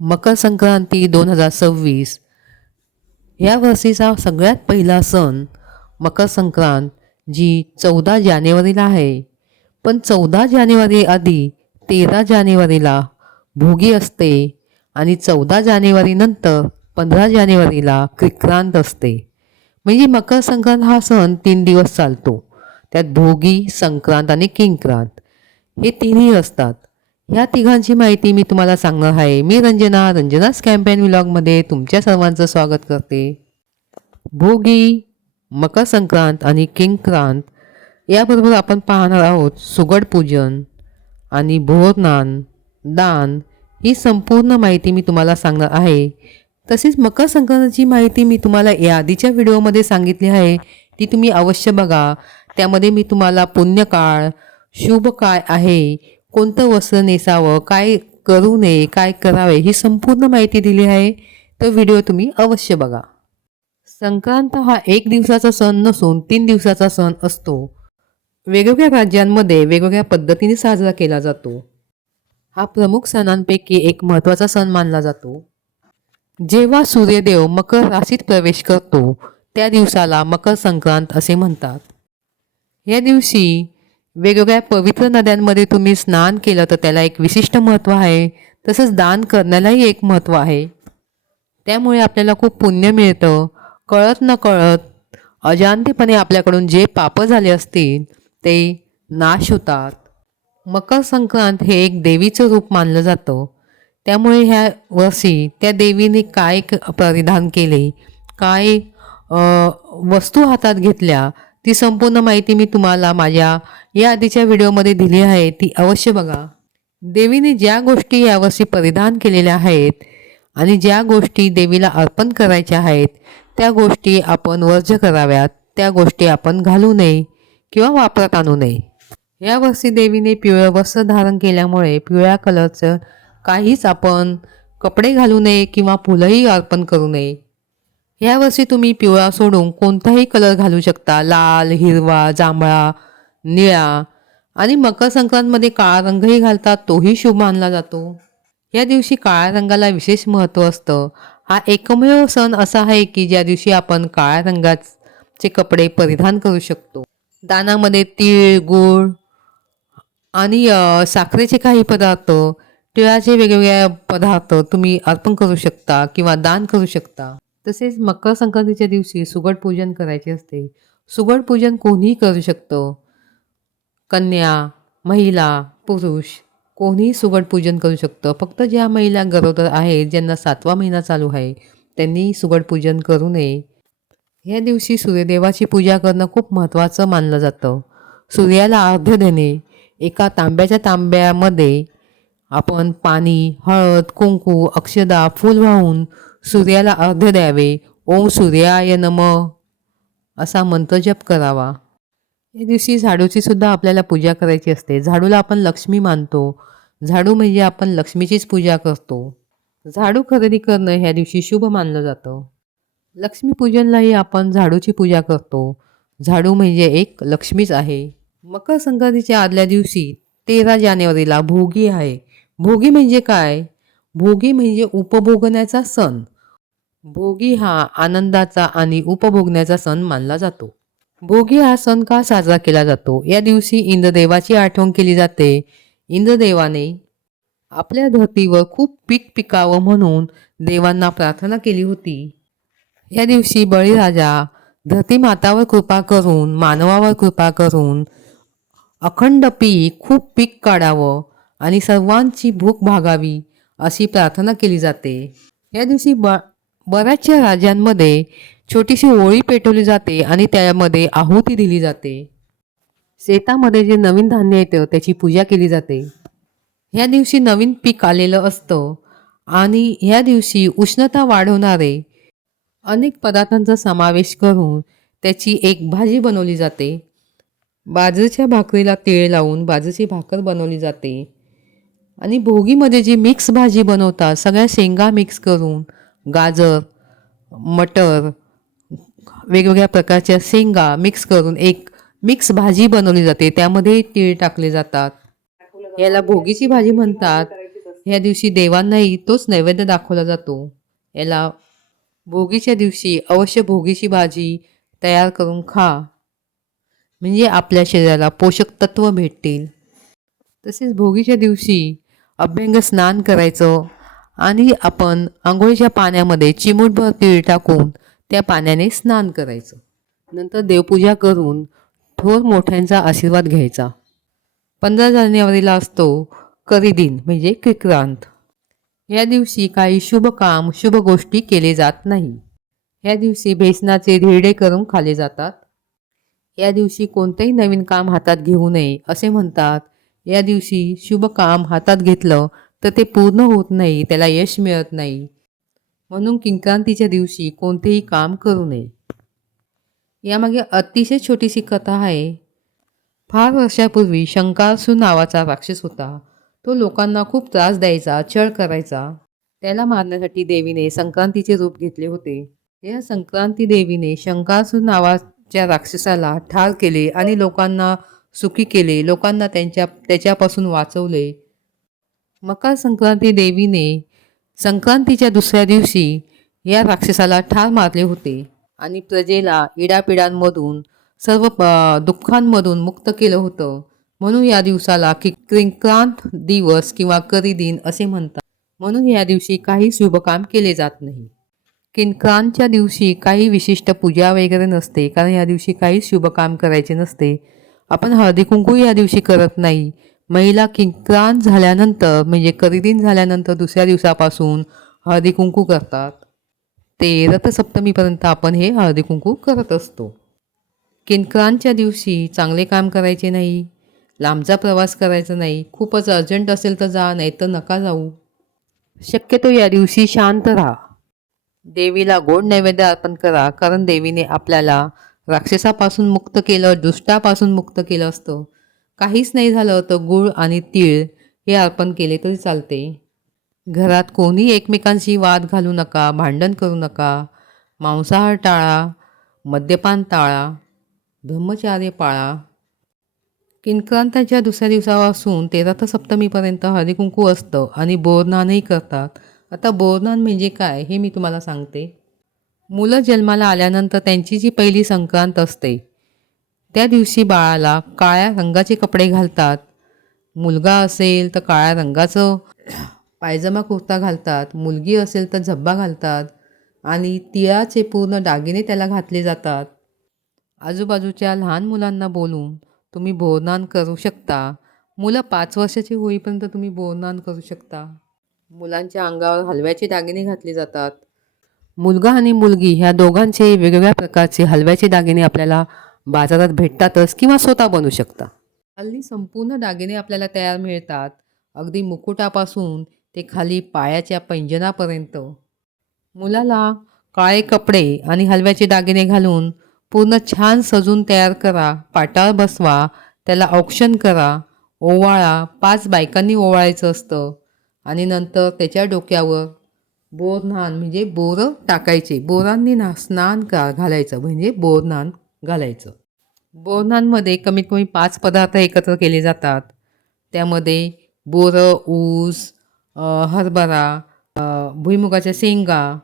मकर संक्रांती 2026 या वर्षीचा सगळ्यात पहिला सण मकर संक्रांत जी 14 जानेवारीला आहे. पण 14 जानेवारी आधी 13 जानेवारीला भोगी असते आणि 14 जानेवारी नंतर 15 जानेवारीला क्रिक्रांत असते. म्हणजे मकर संक्रांत हा सण 3 दिवस चालतो. त्यात भोगी, संक्रांत आणि किंक्रांत हे तिन्ही असतात. ह्या तिघांची माहिती मी तुम्हाला सांगणार आहे. मी रंजनाच कॅम्पेन व्लॉगमध्ये तुमच्या सर्वांचं स्वागत करते. भोगी, मकर संक्रांत आणि किंक्रांत याबरोबर आपण पाहणार आहोत सुगड पूजन आणि बोरनान दान. ही संपूर्ण माहिती मी तुम्हाला सांगणार आहे. तसेच मकर संक्रांतीची माहिती मी तुम्हाला या आधीच्या व्हिडिओमध्ये सांगितली आहे, ती तुम्ही अवश्य बघा. त्यामध्ये मी तुम्हाला पुण्यकाळ, शुभ काय आहे, कोणतं वस्त्र नेसावं, काय करू नये, काय करावे, ही संपूर्ण माहिती दिली आहे. तो व्हिडिओ तुम्ही अवश्य बघा. संक्रांत हा 1 दिवसाचा सण नसून 3 दिवसाचा सण असतो. वेगवेगळ्या राज्यांमध्ये वेगवेगळ्या पद्धतीने साजरा केला जातो. हा प्रमुख सणांपैकी एक महत्त्वाचा सण मानला जातो. जेव्हा सूर्यदेव मकर राशीत प्रवेश करतो त्या दिवसाला मकर संक्रांत असे म्हणतात. या दिवशी वेगवेगळ्या पवित्र नद्यांमध्ये तुम्ही स्नान केलं तर त्याला एक विशिष्ट महत्त्व आहे. तसंच दान करण्यालाही एक महत्त्व आहे. त्यामुळे आपल्याला खूप पुण्य मिळतं. कळत न कळत अजाणतेपणे आपल्याकडून जे पापं झाले असतील ते नाश होतात. मकर संक्रांत हे एक देवीचं रूप मानलं जातं. त्यामुळे ह्या वर्षी त्या देवीने काय परिधान केले, काय वस्तू हातात घेतल्या, ती संपूर्ण माहिती मी तुम्हाला माझ्या या आधीच्या व्हिडिओमध्ये दिली आहे, ती अवश्य बघा. देवीने ज्या गोष्टी यावर्षी परिधान केलेल्या आहेत आणि ज्या गोष्टी देवीला अर्पण करायच्या आहेत त्या गोष्टी आपण वर्ज्य कराव्यात. त्या गोष्टी आपण घालू नये किंवा वापरात आणू नये. यावर्षी देवीने पिवळं वस्त्र धारण केल्यामुळे पिवळ्या कलरचं काहीच आपण कपडे घालू नये किंवा फुलंही अर्पण करू नये. यावर्षी तुम्ही पिवळा सोडून कोणताही कलर घालू शकता. लाल, हिरवा, जांभळा, निळा आणि मकर संक्रांतमध्ये काळा रंगही घालतात, तोही शुभ मानला जातो. या दिवशी काळ्या रंगाला विशेष महत्त्व असतं. हा एकमेव सण असा आहे की ज्या दिवशी आपण काळ्या रंगाचे कपडे परिधान करू शकतो. दानामध्ये तीळ, गूळ आणि साखरेचे काही पदार्थ, तिळाचे वेगवेगळे पदार्थ तुम्ही अर्पण करू शकता किंवा दान करू शकता. तसेच मकर संक्रांतीच्या दिवशी सुगड पूजन करायचे असते. सुगड पूजन कोणीही करू शकतं. कन्या, महिला, पुरुष कोणीही सुगड पूजन करू शकतं. फक्त ज्या महिला गरोदर आहेत, ज्यांना 7वा महिना चालू आहे, त्यांनी सुगड पूजन करू नये. ह्या दिवशी सूर्यदेवाची पूजा करणं खूप महत्त्वाचं मानलं जातं. सूर्याला अर्घ्य देणे. एका तांब्याच्या तांब्यामध्ये आपण पाणी, हळद, कुंकू, अक्षदा, फूल वाहून सूर्याला अर्घ्य द्यावे. ओम सूर्याय नमः असा मंत्र जप करावा. या दिवशी झाडूची सुद्धा आपल्याला पूजा करायची असते. झाडूला आपण लक्ष्मी मानतो. झाडू म्हणजे आपण लक्ष्मीचीच पूजा करतो. झाडू खरेदी करणं ह्या दिवशी शुभ मानलं जातं. लक्ष्मीपूजनलाही आपण झाडूची पूजा करतो. झाडू म्हणजे एक लक्ष्मीच आहे. मकर संक्रांतीच्या आदल्या दिवशी 13 जानेवारीला भोगी आहे. भोगी म्हणजे काय? भोगी म्हणजे उपभोगण्याचा सण. भोगी हा आनंदाचा आणि उपभोगण्याचा सण मानला जातो. भोगी हा सण का साजरा केला जातो? या दिवशी इंद्रदेवाची आठवण केली जाते. इंद्रदेवाने आपल्या धर्तीवर खूप पीक पिकावं म्हणून देवांना प्रार्थना केली होती. या दिवशी बळीराजा धरती मातावर कृपा करून, मानवावर कृपा करून अखंड खूप पीक काढावं आणि सर्वांची भूक भागावी अशी प्रार्थना केली जाते. या दिवशी बऱ्याचशा राज्यांमध्ये छोटीशी होळी पेटवली जाते आणि त्यामध्ये आहुती दिली जाते. शेतामध्ये जे नवीन धान्य येतं त्याची पूजा केली जाते. ह्या दिवशी नवीन पीक आलेलं असतं आणि ह्या दिवशी उष्णता वाढवणारे अनेक पदार्थांचा समावेश करून त्याची एक भाजी बनवली जाते. बाजरीच्या भाकरीला तीळ लावून बाजरीची भाकर बनवली जाते. आणि भोगीमध्ये जी मिक्स भाजी बनवतात, सगळ्या शेंगा मिक्स करून, गाजर, मटर, वेगवेगळ्या प्रकारच्या शेंगा मिक्स करून एक मिक्स भाजी बनवली जाते. त्यामध्ये तीळ टाकले जातात. याला भोगीची भाजी म्हणतात. ह्या दिवशी देवांनाही तोच नैवेद्य दाखवला जातो. याला भोगीच्या दिवशी अवश्य भोगीची भाजी तयार करून खा, म्हणजे आपल्या शरीराला पोषक तत्व भेटतील. तसेच भोगीच्या दिवशी अभ्यंग स्नान करायचं आणि आपण आंघोळीच्या पाण्यामध्ये चिमूटभर तीळ टाकून त्या पाण्याने स्नान करायचं. नंतर देवपूजा करून थोर मोठ्यांचा आशीर्वाद घ्यायचा. 15 जानेवारीला असतो करी दिन म्हणजे किक्रांत. या दिवशी काही शुभ काम शुभ गोष्टी केले जात नाही. या दिवशी बेसनाचे धिरडे करून खाल्ले जातात. या दिवशी कोणतेही नवीन काम हातात घेऊ नये असे म्हणतात. या दिवशी शुभ काम हातात घेतलं तर ते पूर्ण होत नाही, त्याला यश मिळत नाही. म्हणून किंक्रांतीच्या दिवशी कोणतेही काम करू नये. यामागे अतिशय छोटीशी कथा आहे. फार वर्षापूर्वी शंकासुर नावाचा राक्षस होता. तो लोकांना खूप त्रास द्यायचा, छळ करायचा. त्याला मारण्यासाठी देवीने संक्रांतीचे रूप घेतले होते. या संक्रांती देवीने शंकासुर नावाच्या राक्षसाला ठार केले आणि लोकांना सुखी केले. लोकांना त्याच्यापासून वाचवले. मकर संक्रांती देवीने संक्रांतीच्या दुसऱ्या दिवशी या राक्षसाला ठार मारले होते आणि प्रजेला इडापिडांमधून सर्व दुःखांमधून मुक्त केलं होतं. म्हणून या दिवसाला किंक्रांत दिवस किंवा करी दिन असे म्हणतात. म्हणून या दिवशी काही शुभकाम केले जात नाही. किंक्रांतच्या दिवशी काही विशिष्ट पूजा वगैरे नसते, कारण या दिवशी काही शुभकाम करायचे नसते. आपण हळदी कुंकू या दिवशी करत नाही. महिला किंक्रांत झाल्यानंतर म्हणजे करी दिन झाल्यानंतर दुसऱ्या दिवसापासून हळदी कुंकू करतात. ते रथसप्तमीपर्यंत आपण हे हळदी कुंकू करत असतो. किंक्रांतच्या दिवशी चांगले काम करायचे नाही, लांबचा प्रवास करायचा नाही. खूपच अर्जंट असेल तर जा, नाही तर नका जाऊ. शक्यतो या दिवशी शांत राहा. देवीला गोड नैवेद्य अर्पण करा, कारण देवीने आपल्याला राक्षसापासून मुक्त केलं, दुष्टापासून मुक्त केलं असतं. काहीच नाही झालं तर गूळ आणि तीळ हे अर्पण केले तरी चालते. घरात कोणी एकमेकांशी वाद घालू नका, भांडण करू नका. मांसाहार टाळा, मद्यपान टाळा, ब्रह्मचार्य पाळा. किंक्रांताच्या दुसऱ्या दिवसापासून ते रथसप्तमीपर्यंत हळदी कुंकू असतं आणि बोरनानही करतात. आता बोरनान म्हणजे काय हे मी तुम्हाला सांगते. मुलं जन्माला आल्यानंतर त्यांची जी पहिली संक्रांत असते त्या दिवशी बाळाला काळ्या रंगाचे कपडे घालतात. मुलगा असेल तर काळ्या रंगाचं पायजमा कुर्ता घालतात, मुलगी असेल तर झब्बा घालतात आणि तिळाचे पूर्ण दागिने त्याला घातले जातात. आजूबाजूच्या लहान मुलांना बोलून तुम्ही बोरनान करू शकता. मुलं 5 वर्षाची होईपर्यंत तुम्ही बोरनान करू शकता. मुलांच्या अंगावर हलव्याचे दागिने घातले जातात. मुलगा आणि मुलगी ह्या दोघांचे वेगवेगळ्या प्रकारचे हलव्याचे दागिने आपल्याला बाजारात भेटतातच किंवा स्वतः बनवू शकता. हल्ली संपूर्ण दागिने आपल्याला तयार मिळतात, अगदी मुकुटापासून ते खाली पायाच्या पैंजणापर्यंत. मुलाला काळे कपडे आणि हलव्याचे दागिने घालून पूर्ण छान सजून तयार करा, पाटावर बसवा, त्याला औक्षण करा, ओवाळा. 5 बायकांनी ओवाळायचं असतं आणि नंतर त्याच्या डोक्यावर बोरनान म्हणजे बोरं टाकायचे. बोरांनी स्नान घालायचं म्हणजे बोरनान घालायचं. बोरनांमध्ये कमीत कमी 5 पदार्थ एकत्र केले जातात. त्यामध्ये बोरं, ऊस, हरभरा, भुईमुगाच्या शेंगा,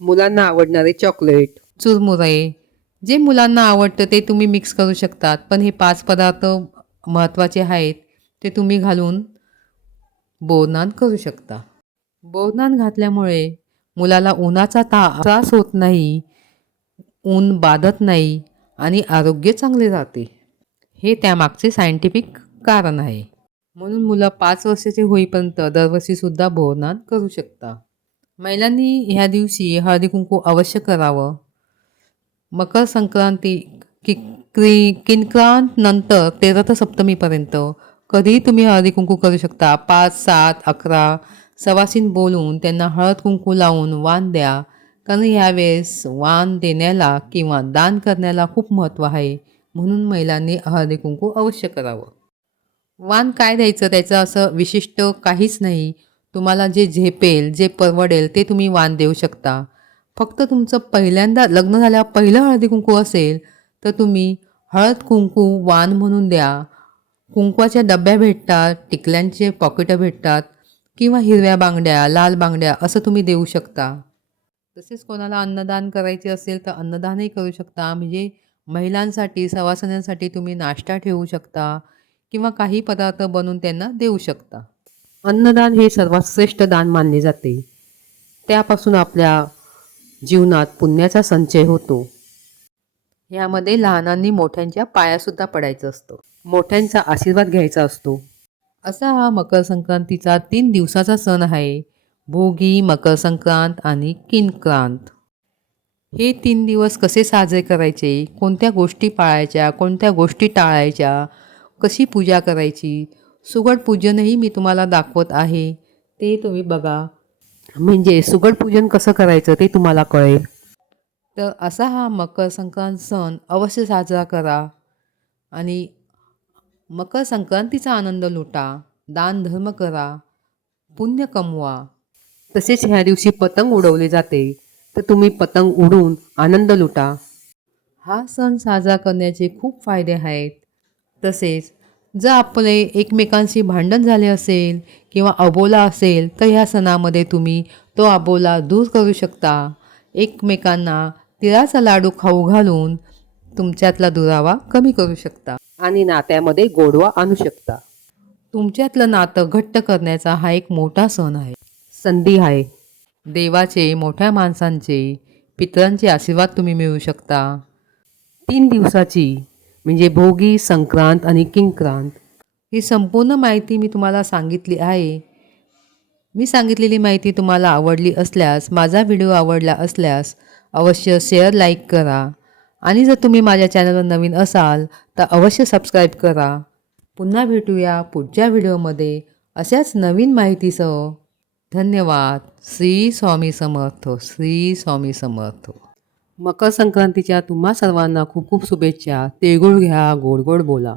मुलांना आवडणारे चॉकलेट, चुरमुरे, जे मुलांना आवडतं ते तुम्ही मिक्स करू शकतात. पण हे 5 पदार्थ महत्त्वाचे आहेत, ते तुम्ही घालून बोरनान करू शकता. बोरनान घातल्यामुळे मुलाला उन्हाचा त्रास होत नाही, ऊन बाधत नाही आणि आरोग्य चांगले राहते. हे त्यामागचे सायंटिफिक कारण आहे. म्हणून मुलं 5 वर्षाचे होईपर्यंत दरवर्षीसुद्धा बोरनान करू शकता. महिलांनी ह्या दिवशी हळदी कुंकू अवश्य करावं. मकर संक्रांती किंक्रांत नंतर ते रथसप्तमीपर्यंत कधीही तुम्ही हळदी कुंकू करू शकता. 5, 7, 11 सवासीन बोलून त्यांना हळद कुंकू लावून वाण द्या, कारण यावेळेस वाण देण्याला किंवा दान करण्याला खूप महत्त्व आहे. म्हणून महिलांनी हळदी कुंकू अवश्य करावं. वाण काय द्यायचं त्याचं असं विशिष्ट काहीच नाही. तुम्हाला जे झेपेल, जे परवडेल ते तुम्ही वाण देऊ शकता. फक्त तुमचं पहिल्यांदा लग्न झाल्यावर पहिलं हळदी कुंकू असेल तर तुम्ही हळद कुंकू वाण म्हणून द्या. कुंकवाच्या डब्या भेटतात, टिकल्यांचे पॉकेटं भेटतात. किंवा हिरव्या बांगड्या, लाल बांगड्या असं तुम्ही देऊ शकता. तसेच कोणाला अन्नदान करायचे असेल तर अन्नदानही करू शकता. म्हणजे महिलांसाठी, सवासणांसाठी तुम्ही नाश्ता ठेवू शकता किंवा काही पदार्थ बनवून त्यांना देऊ शकता. अन्नदान हे सर्वात श्रेष्ठ दान मानले जाते. त्यापासून आपल्या जीवनात पुण्याचा संचय होतो. यामध्ये लहानांनी मोठ्यांच्या पायासुद्धा पडायचं असतं. मोठ्यांचा आशीर्वाद घ्यायचा असतो. असा हा मकर संक्रांतीचा 3 दिवसाचा सण आहे. भोगी, मकर संक्रांत आणि किंक्रांत. हे 3 दिवस कसे साजरे करायचे, कोणत्या गोष्टी पाळायच्या, कोणत्या गोष्टी टाळायच्या, कशी पूजा करायची, सुगड पूजनही मी तुम्हाला दाखवत आहे. ते तुम्ही बघा. म्हणजे सुगड पूजन कसं करायचं ते तुम्हाला कळेल. तर असा हा मकर संक्रांत सण अवश्य साजरा करा आणि मकर संक्रांतीचा आनंद लुटा, दान धर्म करा, पुण्य कमवा. तसेच ह्या दिवशी पतंग उडवले जाते, तर तुम्ही पतंग उडवून आनंद लुटा. हा सण साजरा करण्याचे खूप फायदे आहेत. तसेच जर आपले एकमेकांशी भांडण झाले असेल किंवा अबोला असेल तर ह्या सणामध्ये तुम्ही तो अबोला दूर करू शकता. एकमेकांना तिळाचा लाडू खाऊ घालून तुमच्यातला दुरावा कमी करू शकता आणि नात्यामध्ये गोडवा आणू शकता. तुमच्यातलं नातं घट्ट करण्याचा हा एक मोठा सण आहे, संधी आहे. देवाचे, मोठ्या माणसांचे, पितरांचे आशीर्वाद तुम्ही मिळवू शकता. 3 दिवसाची म्हणजे भोगी, संक्रांत आणि किंक्रांत ही संपूर्ण माहिती मी तुम्हाला सांगितली आहे. मी सांगितलेली माहिती तुम्हाला आवडली असल्यास, माझा व्हिडिओ आवडला असल्यास अवश्य शेअर, लाईक करा आणि जर तुम्ही माझ्या चॅनलवर नवीन असाल तर अवश्य सबस्क्राईब करा. पुन्हा भेटूया पुढच्या व्हिडिओमध्ये अशाच नवीन माहितीसह. धन्यवाद. श्री स्वामी समर्थ. श्री स्वामी समर्थ. मकर संक्रांतीच्या तुम्हा सर्वांना खूप खूप शुभेच्छा. तिळगुळ घ्या, गोड गोड बोला.